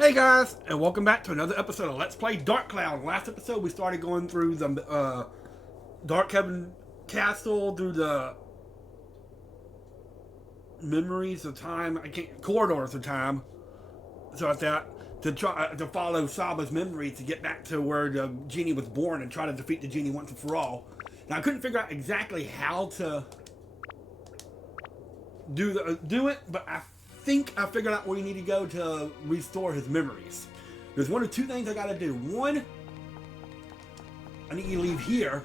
Hey guys, and welcome back to another episode of Let's Play Dark Cloud. Last episode we started going through the Dark Heaven Castle, through the memories of time, corridors of time, so like that, to try to follow Saba's memory to get back to where the genie was born and try to defeat the genie once and for all. Now I couldn't figure out exactly how to do it, but I think I figured out where you need to go to restore his memories. There's one or two things I gotta do. One, I need you to leave here.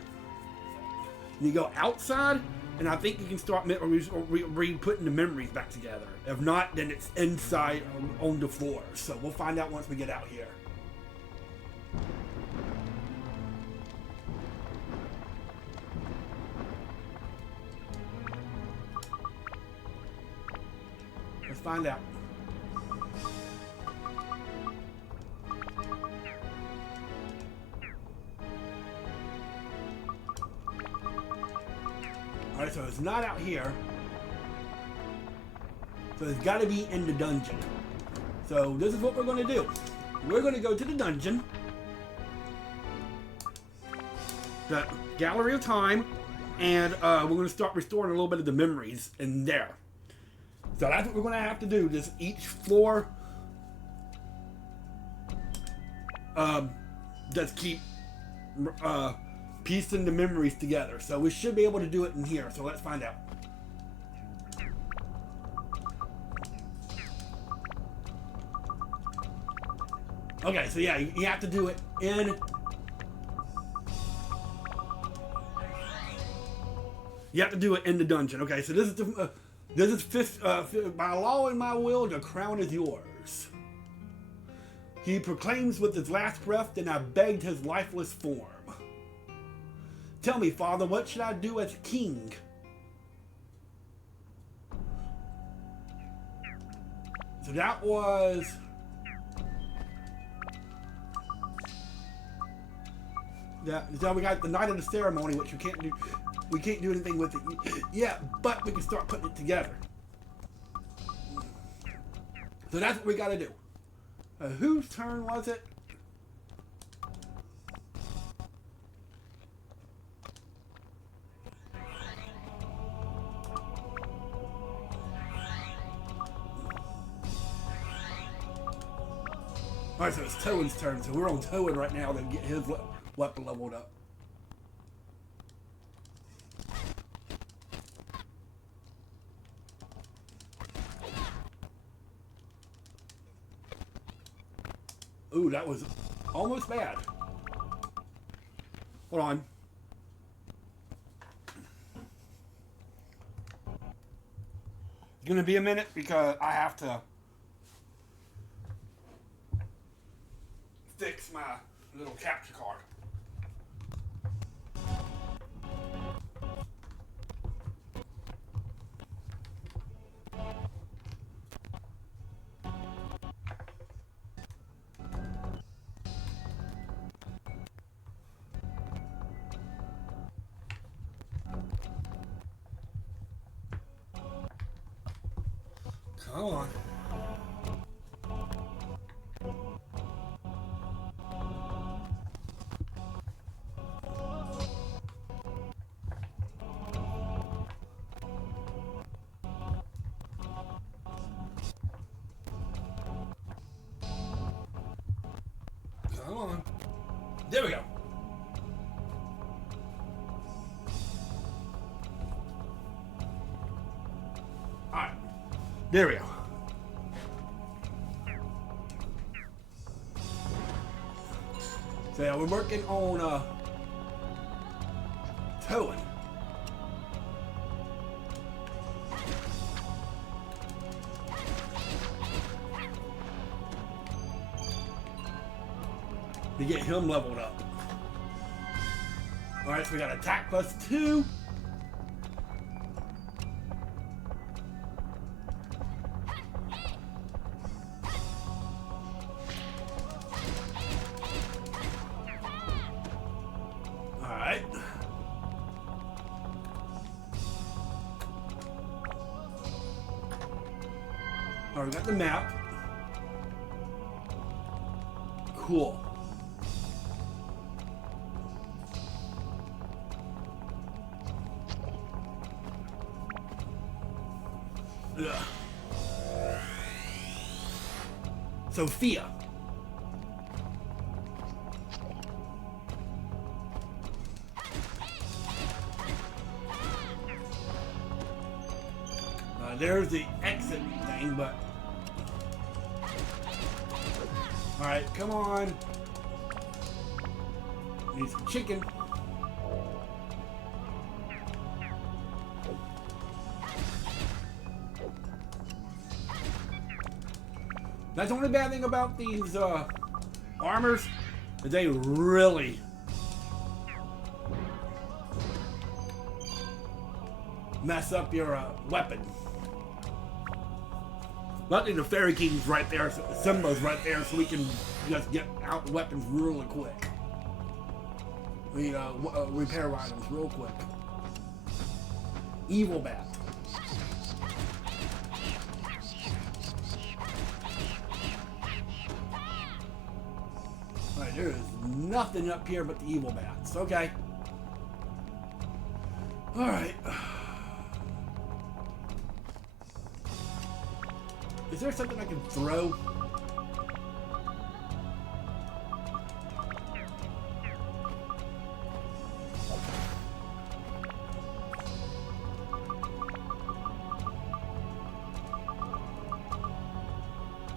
You go outside, and I think you can start putting the memories back together. If not, then it's inside on the floor. So we'll find out once we get out here. Let's find out. Alright, so it's not out here. So it's got to be in the dungeon. So this is what we're going to do. We're going to go to the dungeon. The Gallery of Time. And we're going to start restoring a little bit of the memories in there. So that's what we're going to have to do. Just each floor. Just keep piecing the memories together. So we should be able to do it in here. So let's find out. Okay, so yeah, you have to do it in... You have to do it in the dungeon. Okay, so this is the... This is fifth, by law and my will, the crown is yours. He proclaims with his last breath, then I begged his lifeless form. Tell me, Father, what should I do as king? So that was... So we got the night of the ceremony, which we can't do. We can't do anything with it yet, but we can start putting it together. So that's what we got to do. Whose turn was it? Alright, so it's Towen's turn. So we're on Towen right now to get his weapon leveled up. Ooh, that was almost bad. Hold on. It's gonna be a minute because I have to fix my little capture card. Come on. Come on. There we go. Alright. There we go. So yeah, we're working on Towen. To get him leveled up. Alright, so we got attack +2. Alright. Alright, we got the map. Cool. Ugh. Sophia. There's the exit thing, but... Alright, come on. Need some chicken. That's the only bad thing about these armors, is they really mess up your weapon. Luckily the Fairy King's right there, Simba's right there, so we can just get out the weapons really quick. We repair items real quick. Evil Bat. Alright, there is nothing up here but the Evil Bats. Okay. Alright. Is there something I can throw?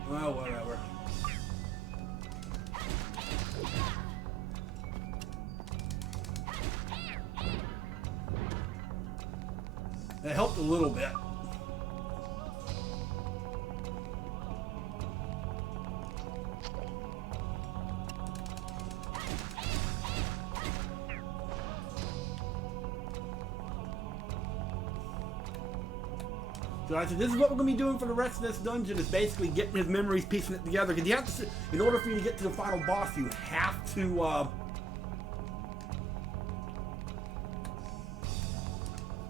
Well, whatever. It helped a little bit. So I said, this is what we're going to be doing for the rest of this dungeon, is basically getting his memories, piecing it together. Because you have to, in order for you to get to the final boss, you have to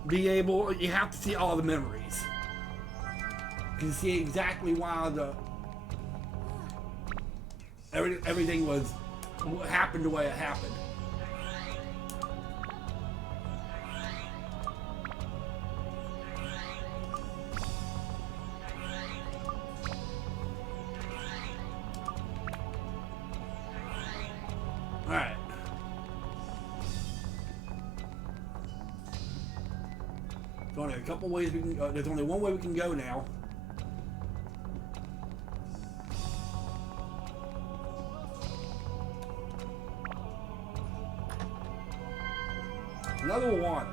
be able, you have to see all the memories. You can see exactly why everything was, happened the way it happened. Alright. There's only a couple ways we can there's only one way we can go now. Another water.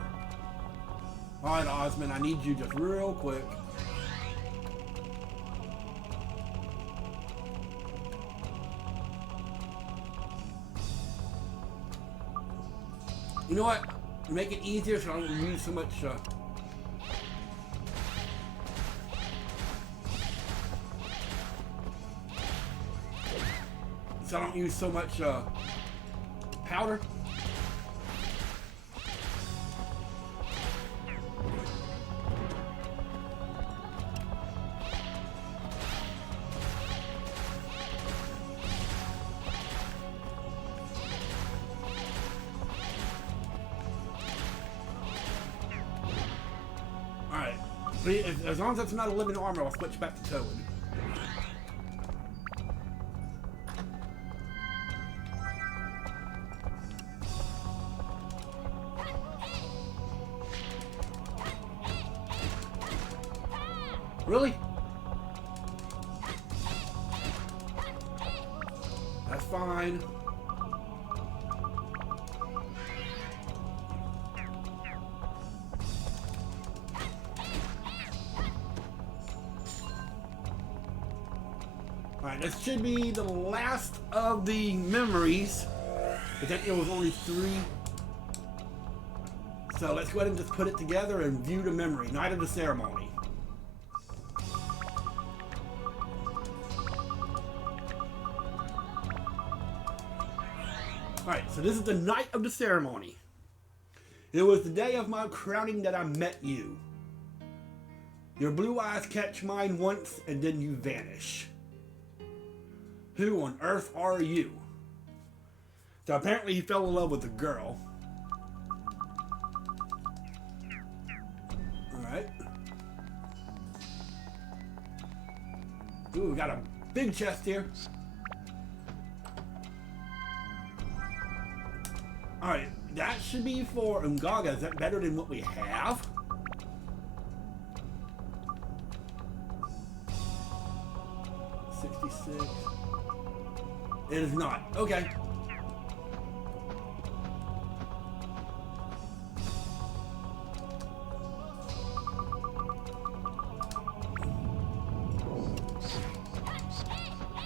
Alright, Osmond, I need you just real quick. You know what? Make it easier so I don't use so much powder. As long as that's not a living armor, I'll switch back to Toad. Really? That's fine. Alright, this should be the last of the memories. I think it was only 3. So let's go ahead and just put it together and view the memory. Night of the Ceremony. Alright, so this is the night of the ceremony. It was the day of my crowning that I met you. Your blue eyes catch mine once and then you vanish. Who on earth are you? So apparently he fell in love with a girl. Alright. Ooh, we got a big chest here. Alright, that should be for Ungaga. Is that better than what we have? $66. It is not. Okay.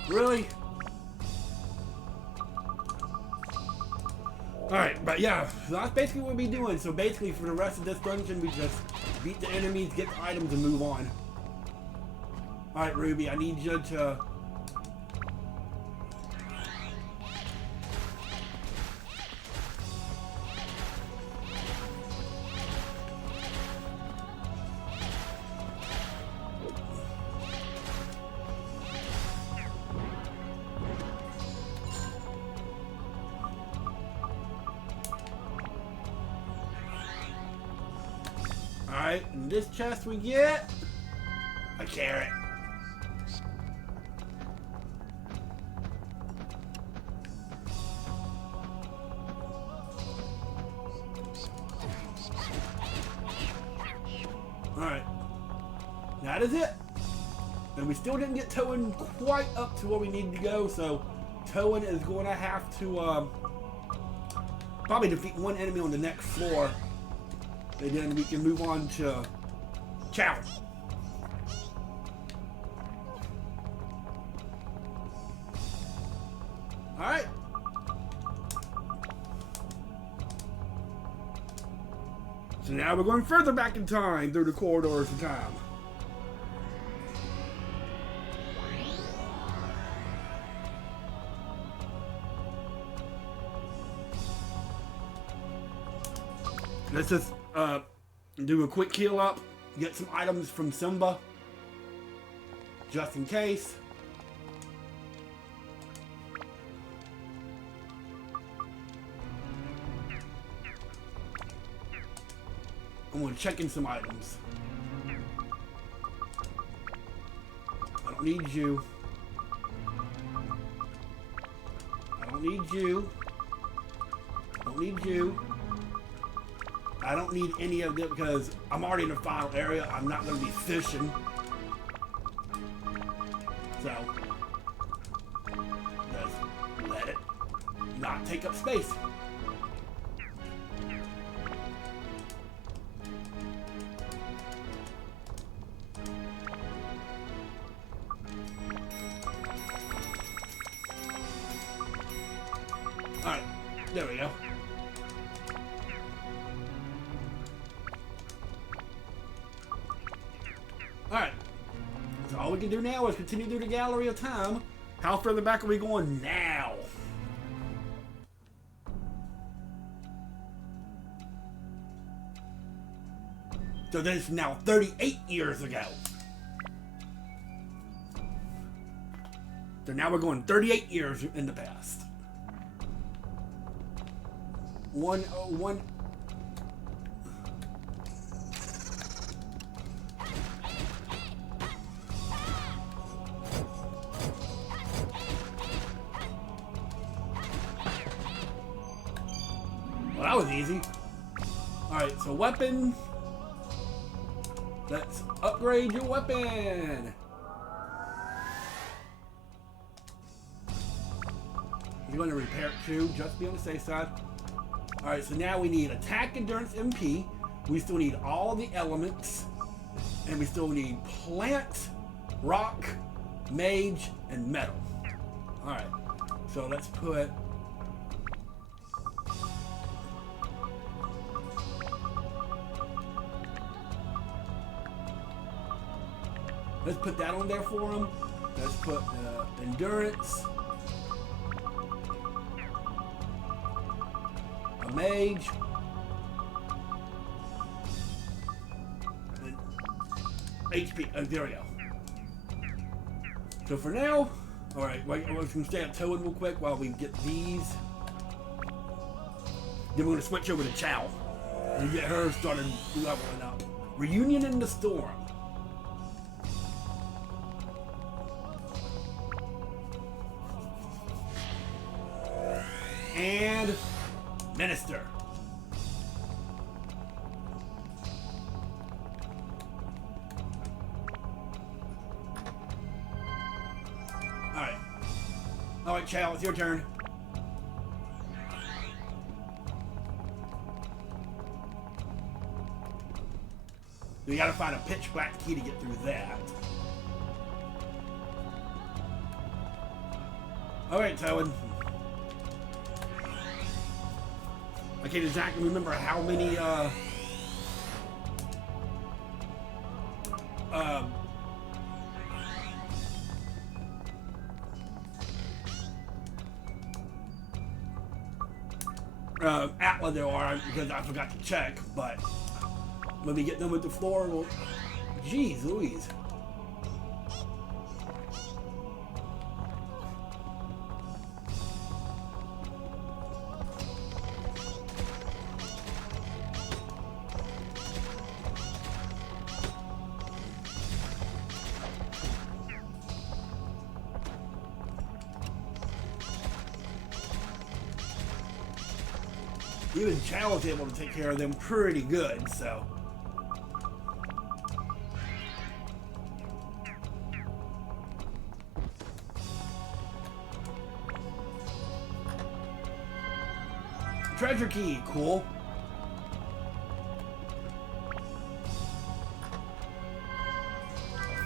Really? Alright, but yeah, that's basically what we'll be doing. So basically for the rest of this dungeon, we just beat the enemies, get the items, and move on. Alright, Ruby, I need you to... Alright, in this chest we get a carrot. Alright. That is it. And we still didn't get Toan quite up to where we need to go, so Toan is going to have to probably defeat one enemy on the next floor. And then we can move on to Chow. Alright. So now we're going further back in time through the corridors of time. Let's just do a quick heal up, get some items from Simba, just in case. I'm gonna check in some items. I don't need you. I don't need you. I don't need you. I don't need any of them because I'm already in the final area. I'm not going to be fishing. So, just let it not take up space. Alright, there we go. Alright, so all we can do now is continue through the Gallery of Time. How further back are we going now? So this is now 38 years ago. So now we're going 38 years in the past. One. Well, that was easy. Alright, so weapon. Let's upgrade your weapon. You're going to repair it too, just to be on the safe side. Alright, so now we need attack, endurance, MP. We still need all the elements. And we still need plant, rock, mage, and metal. Alright, so let's put... Let's put that on there for him. Let's put endurance. A mage. And HP. Oh, there we go. So for now, Alright, wait, we're going to stay at Toad real quick while we get these. Then we're going to switch over to Chow and get her started leveling up. Reunion in the Storm. And Minister. Alright, Chow, it's your turn. We gotta find a pitch black key to get through that. Alright, Toad. I can't exactly remember how many Atlas there are because I forgot to check, but when we get them with the floor, well, geez Louise. Even Chow was able to take care of them pretty good, so. Treasure key, cool.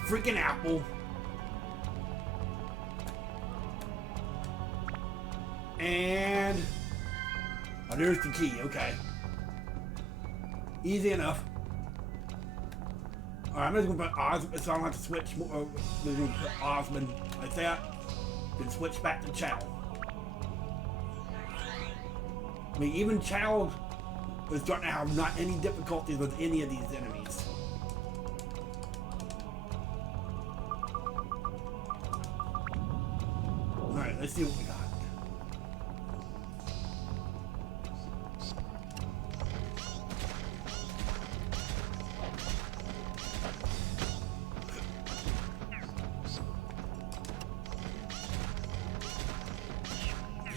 Freaking apple. And oh, there's the key, okay. Easy enough. Alright, I'm just gonna put Osmond, so I don't have to switch more. I'm just gonna put Osmond like that. Then switch back to Chow. I mean, even Chow is starting to have not any difficulties with any of these enemies. Alright, let's see what we got.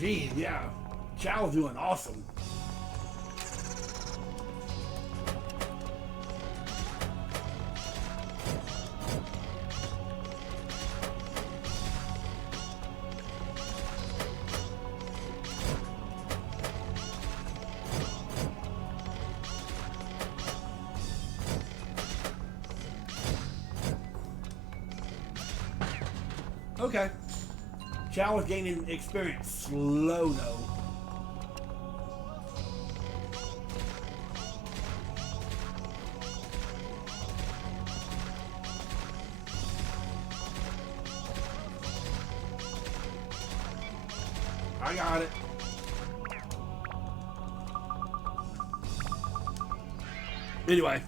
Geez, yeah. Chow's doing awesome. Okay. Chow is gaining experience. Slow though. I got it. Anyway.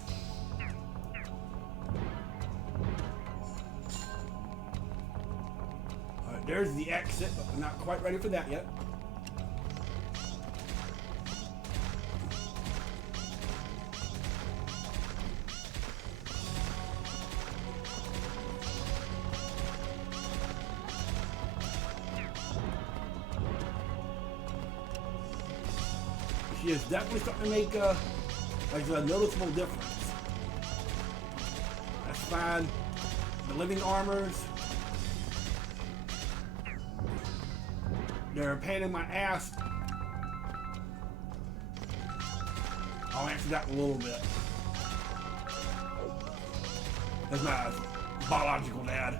Alright, there's the exit, but we're not quite ready for that yet. She is definitely starting to make like a noticeable difference. That's fine. The living armors, they're a pain in my ass. I'll answer that in a little bit. That's my biological dad.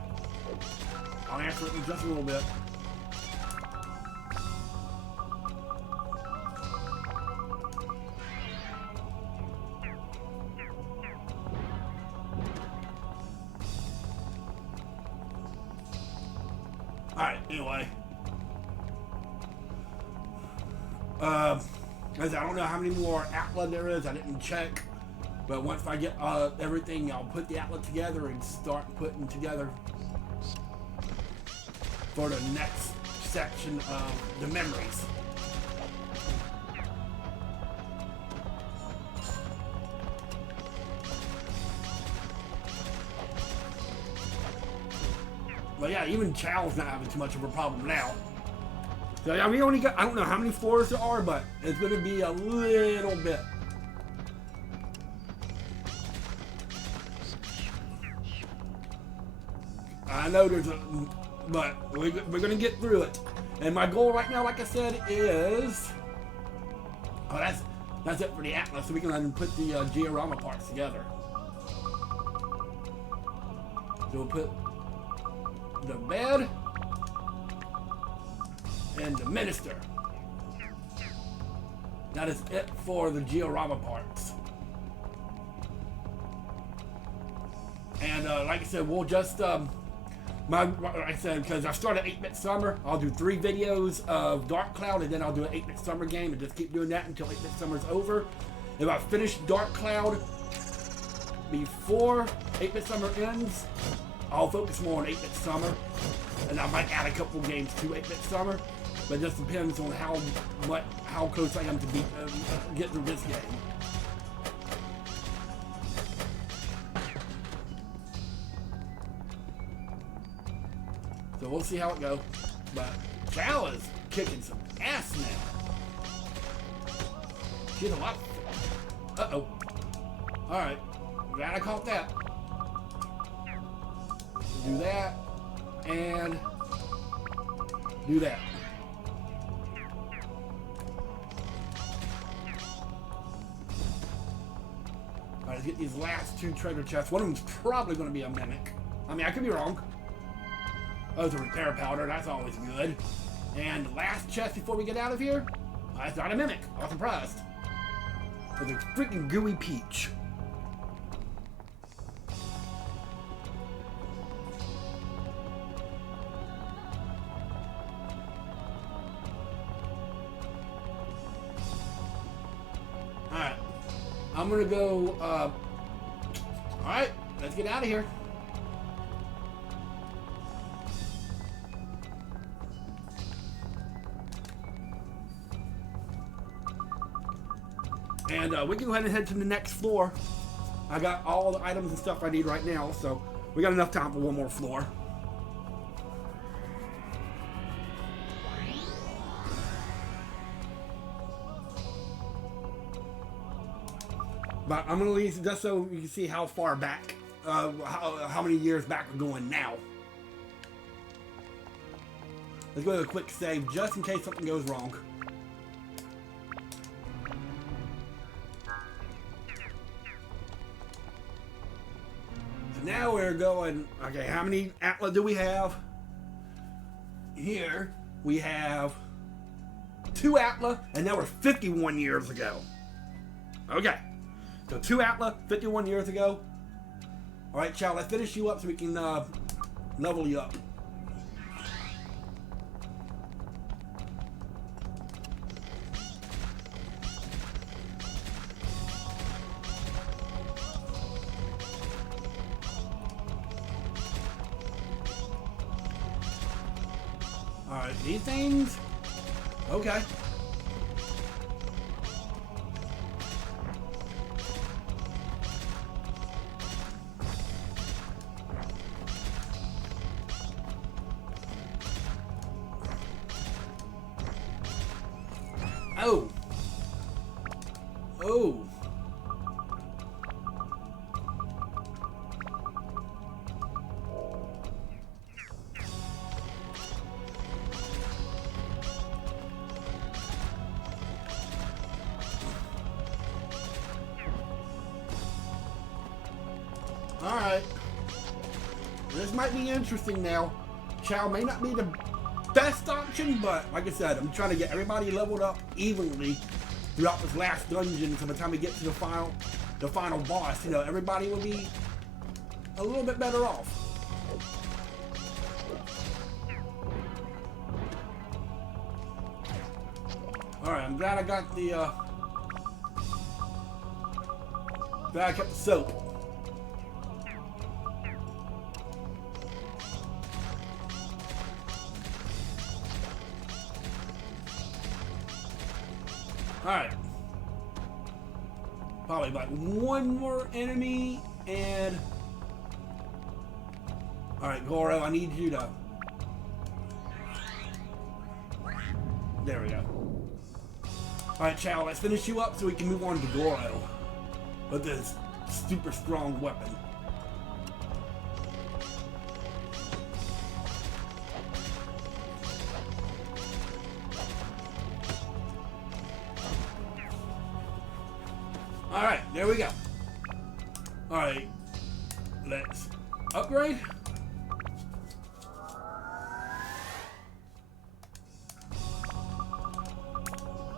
I'll answer it in just a little bit. Alright, anyway. As I don't know how many more Atlas there is, I didn't check. But once I get everything, I'll put the Atlas together and start putting together for the next section of the memories. But yeah, even Chow's not having too much of a problem now. So yeah, we only got, I don't know how many floors there are, but it's going to be a little bit. I know there's a, but we're going to get through it. And my goal right now, like I said, is, oh, that's it for the Atlas, so we can put the Georama parts together. So we'll put the bed and the minister. That is it for the Georama parts. And like I said, we'll just like I said, because I started 8-Bit Summer, I'll do 3 videos of Dark Cloud, and then I'll do an 8-Bit Summer game, and just keep doing that until 8-Bit Summer's over. If I finish Dark Cloud before 8-Bit Summer ends, I'll focus more on 8-Bit Summer, and I might add a couple games to 8-Bit Summer, but it just depends on how close I am to get through this game. So we'll see how it goes, but Chow is kicking some ass now. She's a lot. Uh-oh. Alright, glad I caught that. Do that, and do that. Alright, let's get these last 2 treasure chests. One of them's probably going to be a mimic. I mean, I could be wrong. Oh, it's a repair powder. That's always good. And the last chest before we get out of here, it's not a mimic. I was surprised. It's a freaking gooey peach. Alright. I'm gonna go, alright, let's get out of here. And we can go ahead and head to the next floor. I got all the items and stuff I need right now, so we got enough time for one more floor. But I'm gonna leave just so you can see how far back, how many years back we're going now. Let's go to a quick save just in case something goes wrong. Now we're going, okay, how many Atlas do we have? Here we have 2 Atlas, and now we're 51 years ago. Okay, so 2 Atlas, 51 years ago. All right, Chow, let's finish you up so we can level you up. Alright, these things? Okay. Oh. Oh. Alright. This might be interesting now. Chow may not be the best option, but like I said, I'm trying to get everybody leveled up evenly throughout this last dungeon, so by the time we get to the final boss, you know, everybody will be a little bit better off. Alright, I'm glad I got the glad I kept the soap. Alright. Probably like one more enemy and... Alright, Goro, I need you to... There we go. Alright, Chow, let's finish you up so we can move on to Goro. With this super strong weapon. Alright, there we go. Alright, let's upgrade.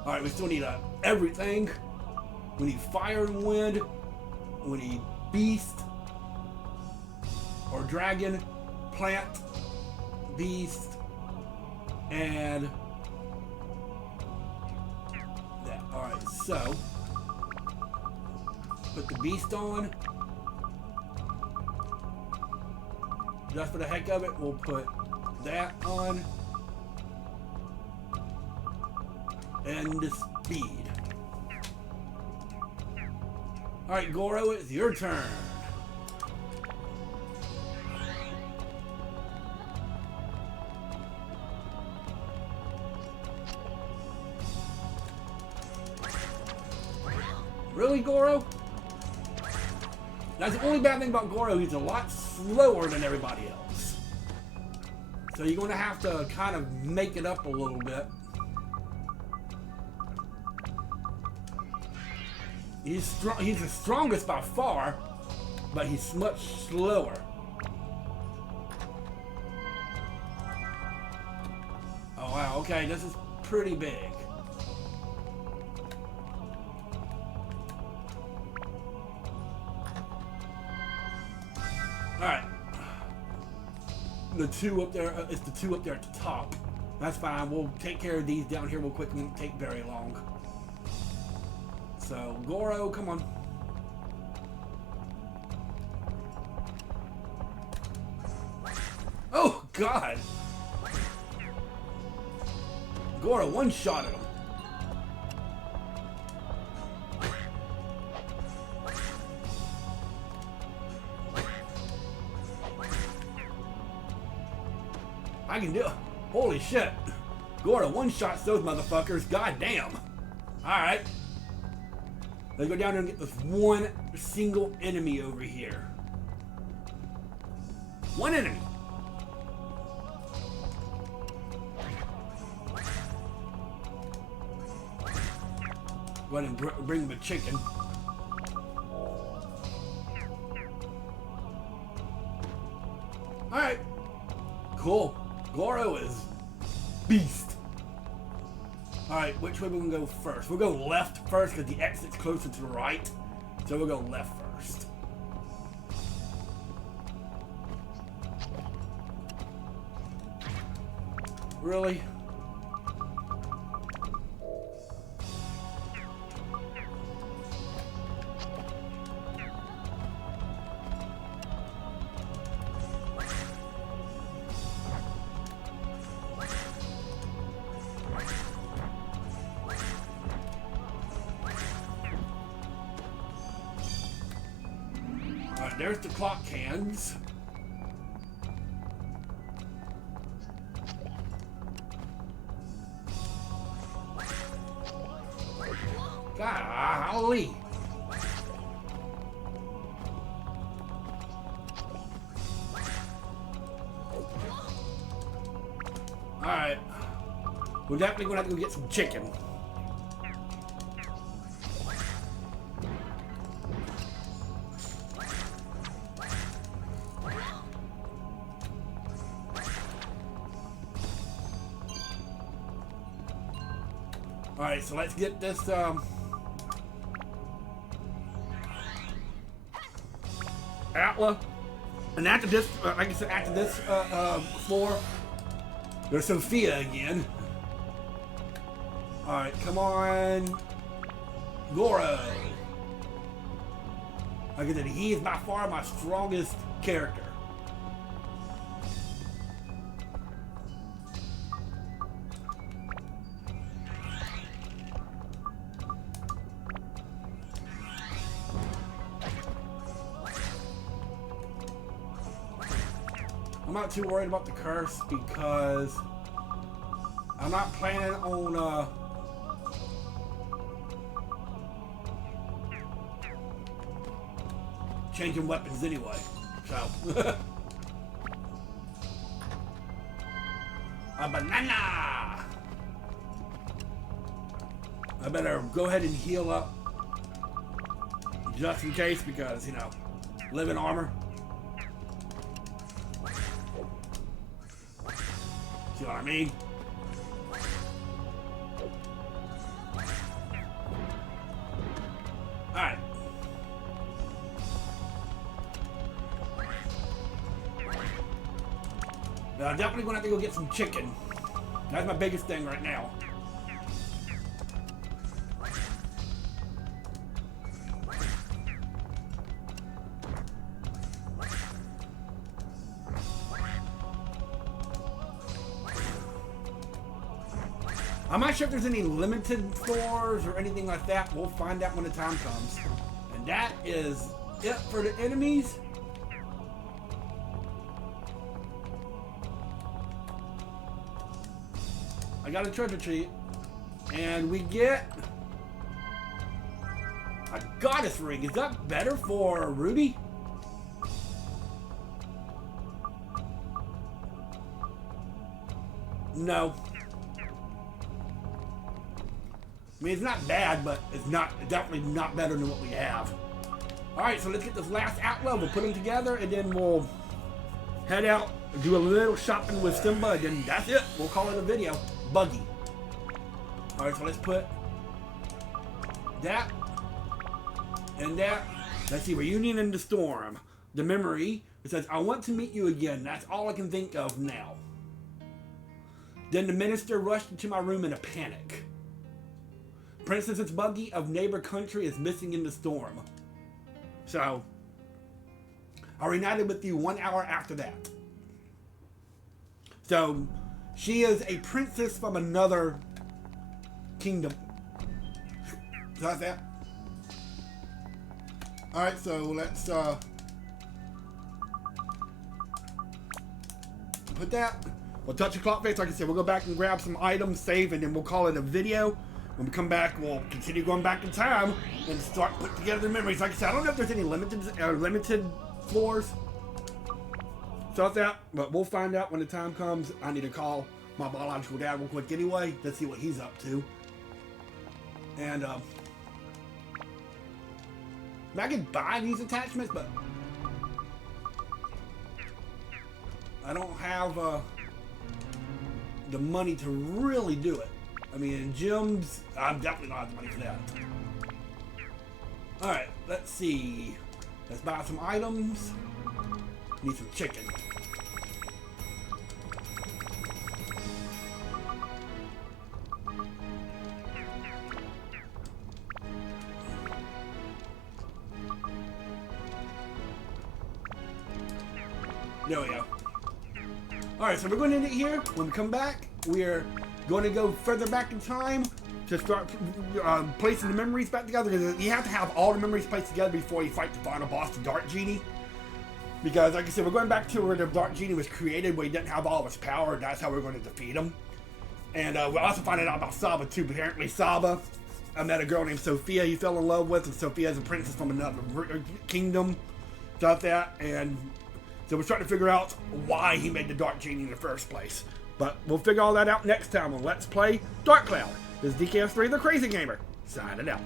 Alright, we still need everything. We need fire and wind. We need beast or dragon, plant, beast, and that. Alright, so put the beast on. Just for the heck of it, we'll put that on. And the speed. Alright, Goro, it's your turn. Really, Goro? That's the only bad thing about Goro. He's a lot slower than everybody else. So you're going to have to kind of make it up a little bit. He's strong. He's the strongest by far, but he's much slower. Oh wow, okay, this is pretty big. Alright. The two up there, it's the two up there at the top. That's fine, we'll take care of these down here real quick. It won't take very long. So, Goro, come on. Oh, God! Goro one-shot at him. I can do it. Holy shit. Goro one-shots those motherfuckers. God damn. Alright. Let's go down there and get this one single enemy over here. One enemy. Go ahead and bring the chicken. Alright. Cool. Goro is beast. Alright, which way we gonna go first? We'll go left first because the exit's closer to the right. So we'll go left first. Really? There's the clock cans. Golly. Alright. We're definitely gonna have to go get some chicken. Alright, so let's get this, Atla. And after this, like I said, after this, floor, there's Sophia again. Alright, come on. Goro. Like I said, he is by far my strongest character. I'm not too worried about the curse because I'm not planning on changing weapons anyway. So a banana. I better go ahead and heal up just in case because, you know, live in armor. See what I mean? Alright. Now, I'm definitely going to have to go get some chicken. That's my biggest thing right now. I'm not sure if there's any limited floors or anything like that. We'll find out when the time comes. And that is it for the enemies. I got a treasure tree. And we get a goddess ring. Is that better for Ruby? No. I mean, it's not bad, but it's definitely not better than what we have. Alright, so let's get this last outlaw. We'll put them together, and then we'll head out, do a little shopping with Simba, and then that's it. We'll call it a video. Buggy. Alright, so let's put that and that. Let's see, reunion in the storm. The memory. It says, I want to meet you again. That's all I can think of now. Then the minister rushed into my room in a panic. Princess Buggy of Neighbor Country is missing in the storm. So, I reunited with you 1 hour after that. So, she is a princess from another kingdom. So that's that. Alright, so let's put that. We'll touch the clock face. Like I said, we'll go back and grab some items, save, and then we'll call it a video. When we come back, we'll continue going back in time and start putting together the memories. Like I said, I don't know if there's any limited floors. So that's that, but we'll find out when the time comes. I need to call my biological dad real quick anyway. Let's see what he's up to. And I can buy these attachments, but I don't have the money to really do it. I mean, in gyms, I'm definitely not have the money for that. Alright, let's see. Let's buy some items. Need some chicken. There we go. Alright, so we're going to end it here. When we come back, we're going to go further back in time to start placing the memories back together. Because you have to have all the memories placed together before you fight the final boss, the Dark Genie. Because, like I said, we're going back to where the Dark Genie was created, where he didn't have all of his power. That's how we're going to defeat him. And we're also finding out about Saba, too. Apparently, Saba, I met a girl named Sophia he fell in love with, and Sophia is a princess from another kingdom. Stuff that, and so we're trying to figure out why he made the Dark Genie in the first place. But we'll figure all that out next time on Let's Play Dark Cloud. This is DKS3, the Crazy Gamer, signing out.